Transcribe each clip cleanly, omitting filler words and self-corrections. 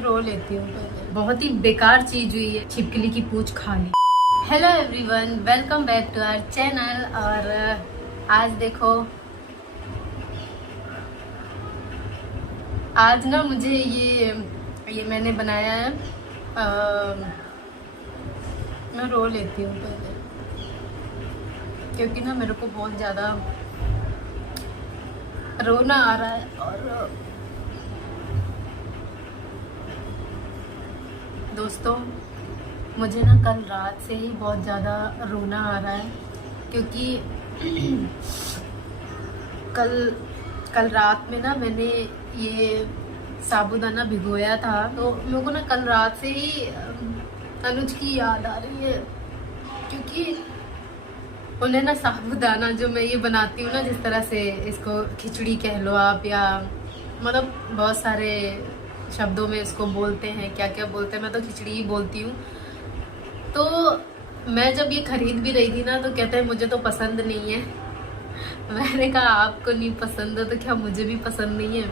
मैं रो लेती हूँ पहले। बहुत ही बेकार चीज हुई है, छिपकली की पूंछ खा ली। Hello everyone, welcome back to our channel. और आज देखो, आज ना मुझे ये मैंने बनाया है। मैं रो लेती हूँ पहले, क्योंकि ना मेरे को बहुत ज़्यादा रोना आ रहा है। और दोस्तों, मुझे ना कल रात से ही बहुत ज़्यादा रोना आ रहा है, क्योंकि कल रात में ना मैंने ये साबूदाना भिगोया था, तो मेरे को ना कल रात से ही अनुज की याद आ रही है। क्योंकि उन्हें ना साबूदाना जो मैं ये बनाती हूँ ना, जिस तरह से इसको खिचड़ी कह लो आप, या मतलब बहुत सारे शब्दों में इसको बोलते हैं, क्या क्या बोलते हैं, मैं तो खिचड़ी ही बोलती हूँ। तो मैं जब ये खरीद भी रही थी ना, तो कहते हैं मुझे तो पसंद नहीं है। मैंने कहा आपको नहीं पसंद है तो क्या मुझे भी पसंद नहीं है,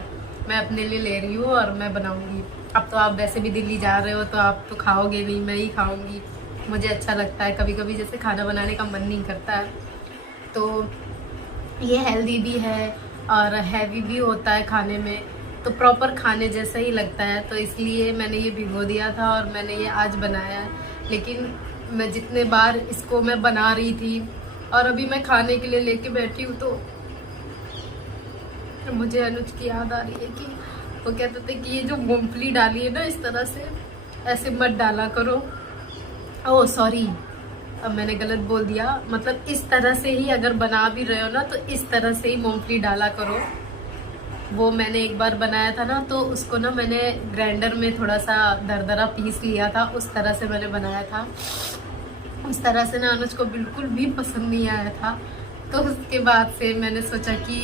मैं अपने लिए ले रही हूँ और मैं बनाऊंगी। अब तो आप वैसे भी दिल्ली जा रहे हो तो आप तो खाओगे नहीं, मैं ही खाऊंगी। मुझे अच्छा लगता है, कभी कभी जैसे खाना बनाने का मन नहीं करता है, तो ये हेल्दी भी है और हैवी भी होता है खाने में, तो प्रॉपर खाने जैसा ही लगता है। तो इसलिए मैंने ये भिगो दिया था और मैंने ये आज बनाया है। लेकिन मैं जितने बार इसको मैं बना रही थी और अभी मैं खाने के लिए लेके बैठी हूँ, तो मुझे अनुज की याद आ रही है कि वो कहते थे कि ये जो मूंगफली डाली है ना, इस तरह से ऐसे मत डाला करो। ओह सॉरी, अब मैंने गलत बोल दिया। मतलब इस तरह से ही अगर बना भी रहे हो ना, तो इस तरह से ही मूंगफली डाला करो। वो मैंने एक बार बनाया था ना, तो उसको ना मैंने ग्राइंडर में थोड़ा सा दरदरा पीस लिया था, उस तरह से मैंने बनाया था। उस तरह से ना अनुज को बिल्कुल भी पसंद नहीं आया था। तो उसके बाद से मैंने सोचा कि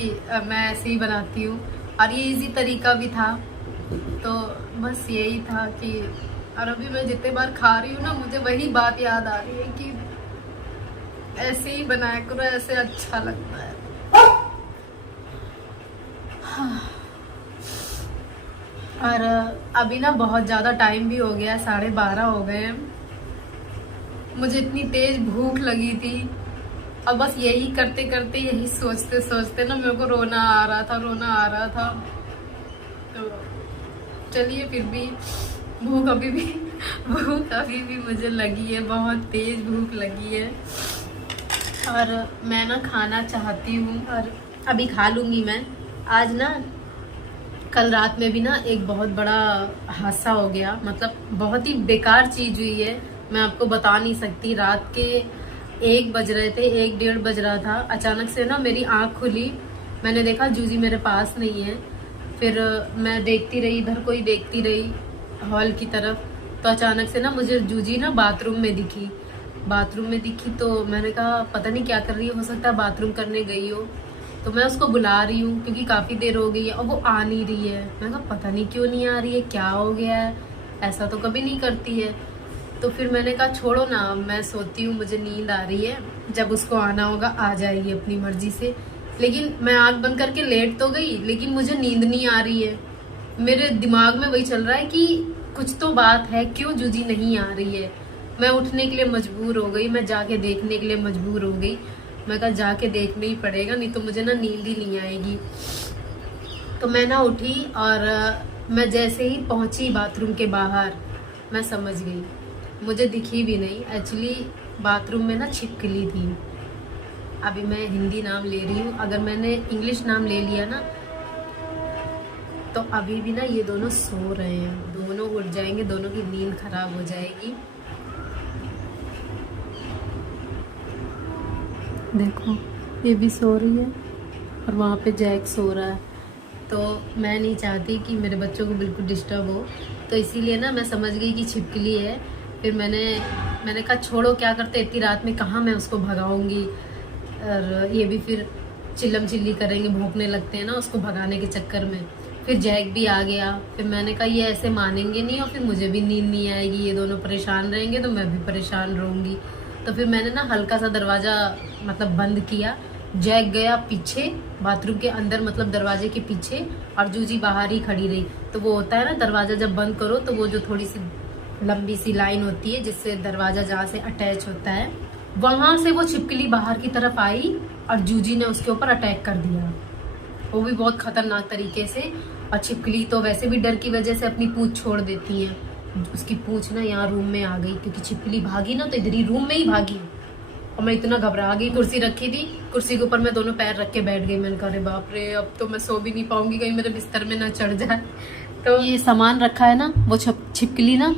मैं ऐसे ही बनाती हूँ, और ये इजी तरीका भी था। तो बस यही था कि, और अभी मैं जितने बार खा रही हूँ ना, मुझे वही बात याद आ रही है कि ऐसे ही बनाया करो, ऐसे अच्छा लगता है। और अभी ना बहुत ज़्यादा टाइम भी हो गया, 12:30 हो गए हैं। मुझे इतनी तेज भूख लगी थी, और बस यही करते करते, यही सोचते सोचते ना मेरे को रोना आ रहा था। तो चलिए, फिर भी भूख अभी भी मुझे लगी है, बहुत तेज भूख लगी है। और मैं ना खाना चाहती हूँ, और अभी खा लूँगी मैं। आज ना कल रात में भी ना एक बहुत बड़ा हादसा हो गया, मतलब बहुत ही बेकार चीज़ हुई है, मैं आपको बता नहीं सकती। रात के 1 बज रहे थे, 1-1:30 बज रहा था। अचानक से ना मेरी आँख खुली, मैंने देखा जूजी मेरे पास नहीं है। फिर मैं देखती रही, इधर को ही देखती रही हॉल की तरफ, तो अचानक से ना मुझे जूजी ना बाथरूम में दिखी। तो मैंने कहा पता नहीं क्या कर रही है, हो सकता है बाथरूम करने गई हो। तो मैं उसको बुला रही हूँ, क्योंकि काफ़ी देर हो गई है और वो आ नहीं रही है। मैंने कहा पता नहीं क्यों नहीं आ रही है, क्या हो गया है, ऐसा तो कभी नहीं करती है। तो फिर मैंने कहा छोड़ो ना, मैं सोती हूँ, मुझे नींद आ रही है, जब उसको आना होगा आ जाएगी अपनी मर्जी से। लेकिन मैं आँख बंद करके लेट तो गई, लेकिन मुझे नींद नहीं आ रही है। मेरे दिमाग में वही चल रहा है कि कुछ तो बात है, क्यों जूजी नहीं आ रही है। मैं उठने के लिए मजबूर हो गई, मैं जाके देखने के लिए मजबूर हो गई। मैं कहा जाके देखना ही पड़ेगा, नहीं तो मुझे ना नींद ही नहीं आएगी। तो मैं ना उठी, और मैं जैसे ही पहुंची बाथरूम के बाहर, मैं समझ गई, मुझे दिखी भी नहीं। एक्चुअली बाथरूम में ना छिपकली थी। अभी मैं हिंदी नाम ले रही हूँ, अगर मैंने इंग्लिश नाम ले लिया ना, तो अभी भी ना ये दोनों सो रहे हैं, दोनों उठ जाएंगे, दोनों की नींद खराब हो जाएगी। देखो, ये भी सो रही है और वहाँ पे जैक सो रहा है। तो मैं नहीं चाहती कि मेरे बच्चों को बिल्कुल डिस्टर्ब हो, तो इसीलिए ना मैं समझ गई कि छिपकली है। फिर मैंने कहा छोड़ो, क्या करते इतनी रात में, कहाँ मैं उसको भगाऊंगी। और ये भी फिर चिल्लम चिल्ली करेंगे, भौंकने लगते हैं ना उसको भगाने के चक्कर में। फिर जैक भी आ गया। फिर मैंने कहा ये ऐसे मानेंगे नहीं, और फिर मुझे भी नींद नहीं आएगी, ये दोनों परेशान रहेंगे तो मैं भी परेशान रहूँगी। तो फिर मैंने ना हल्का सा दरवाज़ा मतलब बंद किया, जैक गया पीछे बाथरूम के अंदर, मतलब दरवाजे के पीछे, और जूजी बाहर ही खड़ी रही। तो वो होता है ना, दरवाजा जब बंद करो तो वो जो थोड़ी सी लंबी सी लाइन होती है जिससे दरवाजा जहाँ से अटैच होता है, वहां से वो छिपकली बाहर की तरफ आई और जूजी ने उसके ऊपर अटैक कर दिया, वो भी बहुत खतरनाक तरीके से। और छिपकली तो वैसे भी डर की वजह से अपनी पूंछ छोड़ देती है, उसकी पूंछ ना यहाँ रूम में आ गई, क्योंकि छिपकली भागी ना तो इधर ही रूम में ही भागी, और मैं इतना घबरा गई। कुर्सी रखी थी, कुर्सी के ऊपर मैं दोनों पैर रख के बैठ गई। मैंने कहा अरे बाप रे, अब तो मैं सो भी नहीं पाऊंगी, कहीं मेरे बिस्तर में ना चढ़ जाए। तो ये सामान रखा है ना, वो छिपकली ना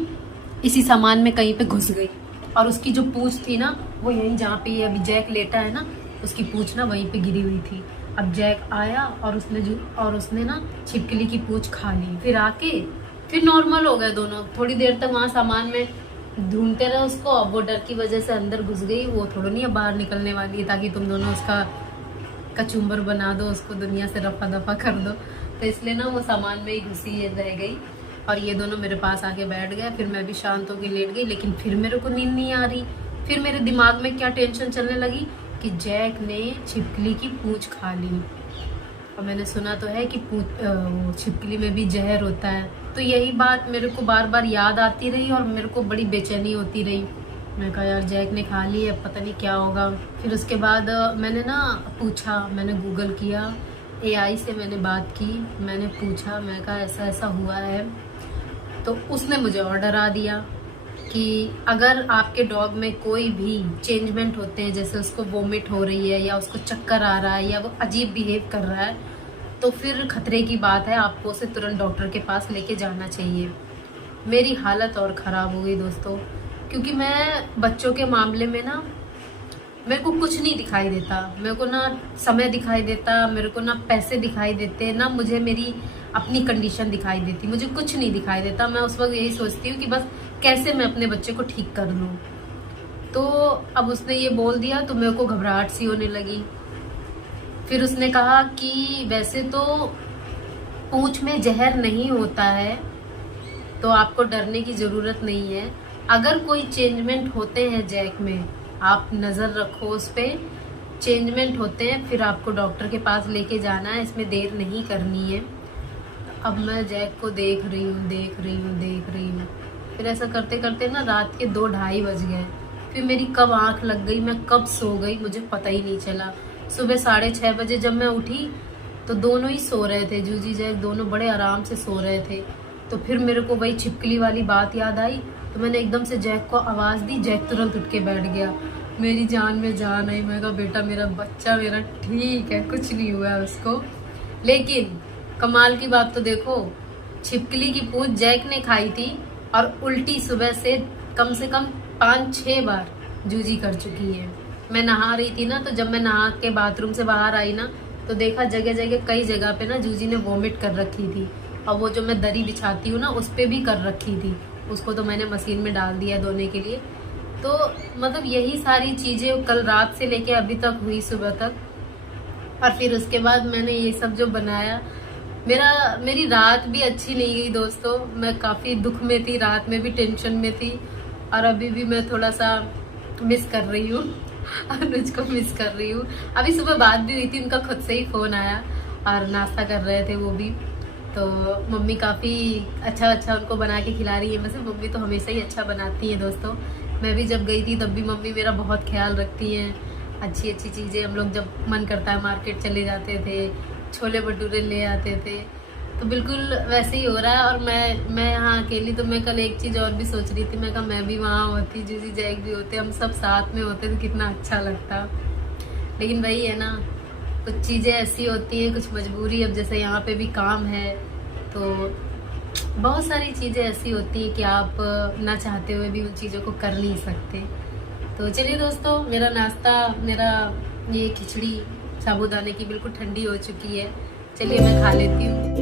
इसी सामान में कहीं पे घुस गई, और उसकी जो पूंछ थी ना वो यहीं जहाँ पे अभी जैक लेटा है ना, उसकी पूंछ ना वहीं पे गिरी हुई थी। अब जैक आया और उसने ना छिपकली की पूंछ खा ली। फिर नॉर्मल हो गए दोनों। थोड़ी देर तक वहाँ सामान में ढूंढते रहे उसको। अब वो डर की वजह से अंदर घुस गई, वो थोड़ा नहीं अब बाहर निकलने वाली है, ताकि तुम दोनों उसका कचुम्बर बना दो, उसको दुनिया से रफा दफा कर दो। तो इसलिए ना वो सामान में ही घुसी रह गई, और ये दोनों मेरे पास आके बैठ गए। फिर मैं भी शांत होकर लेट गई, लेकिन फिर मेरे को नींद नहीं आ रही। फिर मेरे दिमाग में क्या टेंशन चलने लगी कि जैक ने छिपकली की पूंछ खा ली, और मैंने सुना तो है कि छिपकली में भी जहर होता है। तो यही बात मेरे को बार बार याद आती रही और मेरे को बड़ी बेचैनी होती रही। मैं कहा यार जैक ने खा ली है, पता नहीं क्या होगा। फिर उसके बाद मैंने ना पूछा, मैंने गूगल किया, AI से मैंने बात की, मैंने पूछा, मैं कहा ऐसा ऐसा हुआ है। तो उसने मुझे और डरा दिया कि अगर आपके डॉग में कोई भी चेंजमेंट होते हैं, जैसे उसको वोमिट हो रही है या उसको चक्कर आ रहा है या वो अजीब बिहेव कर रहा है, तो फिर खतरे की बात है, आपको उसे तुरंत डॉक्टर के पास लेके जाना चाहिए। मेरी हालत और ख़राब हो गई दोस्तों, क्योंकि मैं बच्चों के मामले में ना मेरे को कुछ नहीं दिखाई देता, मेरे को ना समय दिखाई देता, मेरे को ना पैसे दिखाई देते, ना मुझे मेरी अपनी कंडीशन दिखाई देती, मुझे कुछ नहीं दिखाई देता। मैं उस वक्त यही सोचती हूँ कि बस कैसे मैं अपने बच्चे को ठीक कर लूँ। तो अब उसने ये बोल दिया तो मेरे को घबराहट सी होने लगी। फिर उसने कहा कि वैसे तो पूंछ में जहर नहीं होता है, तो आपको डरने की ज़रूरत नहीं है। अगर कोई चेंजमेंट होते हैं जैक में, आप नज़र रखो उस पर, चेंजमेंट होते हैं फिर आपको डॉक्टर के पास लेके जाना है, इसमें देर नहीं करनी है। अब मैं जैक को देख रही हूँ। फिर ऐसा करते करते ना रात के 2-2:30 बज गए। फिर मेरी कब आंख लग गई, मैं कब सो गई, मुझे पता ही नहीं चला। सुबह 6:30 बजे जब मैं उठी तो दोनों ही सो रहे थे, जूजी जैक दोनों बड़े आराम से सो रहे थे। तो फिर मेरे को वही छिपकली वाली बात याद आई, तो मैंने एकदम से जैक को आवाज़ दी। जैक तुरंत उठ के बैठ गया। मेरी जान में जान आई। मैं कहा बेटा मेरा बच्चा मेरा ठीक है, कुछ नहीं हुआ है उसको। लेकिन कमाल की बात तो देखो, छिपकली की पूंछ जैक ने खाई थी और उल्टी सुबह से कम 5-6 बार जूजी कर चुकी है। मैं नहा रही थी ना, तो जब मैं नहा के बाथरूम से बाहर आई ना, तो देखा जगह जगह कई जगह पे ना जूजी ने वॉमिट कर रखी थी, और वो जो मैं दरी बिछाती हूँ ना उस पे भी कर रखी थी। उसको तो मैंने मशीन में डाल दिया धोने के लिए। तो मतलब यही सारी चीज़ें कल रात से लेके अभी तक हुई सुबह तक। और फिर उसके बाद मैंने ये सब जो बनाया, मेरी रात भी अच्छी नहीं गई दोस्तों। मैं काफ़ी दुख में थी, रात में भी टेंशन में थी, और अभी भी मैं थोड़ा सा मिस कर रही हूँ, अनुज को मिस कर रही हूँ। अभी सुबह बात भी हुई थी, उनका खुद से ही फ़ोन आया और नाश्ता कर रहे थे वो भी। तो मम्मी काफ़ी अच्छा उनको बना के खिला रही है। वैसे मम्मी तो हमेशा ही अच्छा बनाती है दोस्तों। मैं भी जब गई थी तब भी मम्मी मेरा बहुत ख्याल रखती हैं, अच्छी चीज़ें। हम लोग जब मन करता है मार्केट चले जाते थे, छोले भटूरे ले आते थे। तो बिल्कुल वैसे ही हो रहा है। और मैं यहाँ अकेली, तो मैं कल एक चीज़ और भी सोच रही थी, मैं कहा मैं भी वहाँ होती, जूजी जैक भी होते, हम सब साथ में होते तो कितना अच्छा लगता। लेकिन वही है ना, कुछ चीज़ें ऐसी होती हैं, कुछ मजबूरी। अब जैसे यहाँ पे भी काम है, तो बहुत सारी चीज़ें ऐसी होती हैं कि आप ना चाहते हुए भी उन चीज़ों को कर नहीं सकते। तो चलिए दोस्तों, मेरा नाश्ता, मेरा ये खिचड़ी साबूदाने की बिल्कुल ठंडी हो चुकी है। चलिए मैं खा लेती हूँ।